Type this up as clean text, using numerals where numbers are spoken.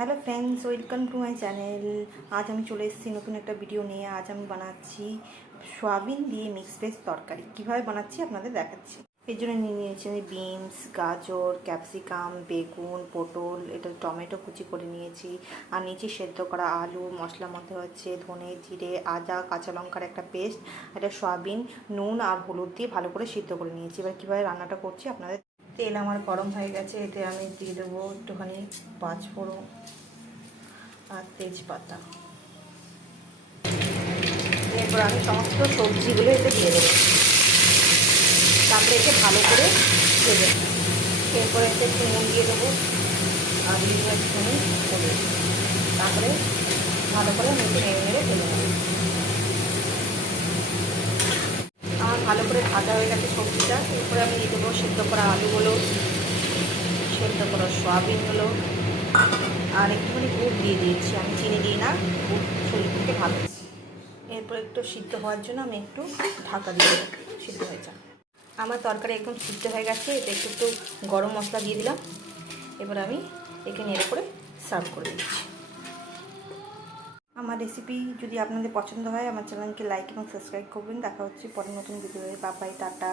Hello friends, welcome to my channel. আজ আমি চলে এসেছি নতুন একটা ভিডিও নিয়ে। আজ আমি বানাচ্ছি সয়াবিন দিয়ে মিক্স ভেজ তরকারি। কীভাবে বানাচ্ছি আপনাদের দেখাচ্ছি। এর জন্য নিয়ে নিয়েছি আমি বিনস, গাজর, ক্যাপসিকাম, বেগুন, পটল, এটা টমেটো কুচি করে নিয়েছি। আর নিয়েছি সেদ্ধ করা আলু, মশলার মধ্যে হচ্ছে ধনে, জিরে, আদা, কাঁচা লঙ্কার একটা পেস্ট, এটা সয়াবিন, নুন আর হলুদ দিয়ে ভালো করে সিদ্ধ করে নিয়েছি। এবার কীভাবে রান্নাটা করছি আপনাদের। তেল আমার গরম হয়ে গেছে, এতে আমি দিয়ে দেবো একটুখানি পাঁচফোড়ন আর তেজপাতা। এরপর আমি সমস্ত সবজিগুলো এতে দিয়ে দেবো, তারপরে এতে ভালো করে ভেজে। এরপরে এতে একটু নুন দিয়ে দেবো আর দিয়ে দেবো একটুখানি হলুদ। তারপরে ভালো করে আমি একটু নেড়ে নেড়ে ভেজে নেবো। আমার ভালো করে ভাজা হয়ে গেছে সবজিটা। এরপরে আমি দিয়ে দেবো সেদ্ধ করা আলুগুলো, সেদ্ধ করা সয়াবিনগুলো, আর একটুখানি গুড় দিয়ে দিয়েছি। আমি চিনি দিই না, গুড় শরীর থেকে ভালো। এরপর একটু সিদ্ধ হওয়ার জন্য আমি একটু ঢাকা দিয়ে দেবো, সিদ্ধ হয়ে যাক। আমার তরকারি একদম সিদ্ধ হয়ে গেছে। এতে একটু একটু গরম মশলা দিয়ে দিলাম। এবার আমি একে নেড়ে করে সার্ভ করে দিচ্ছি। আমার রেসিপি যদি আপনাদের পছন্দ হয় আমার চ্যানেলকে লাইক এবং সাবস্ক্রাইব করবেন। দেখা হচ্ছে পরে নতুন ভিডিও। Bye bye, tata.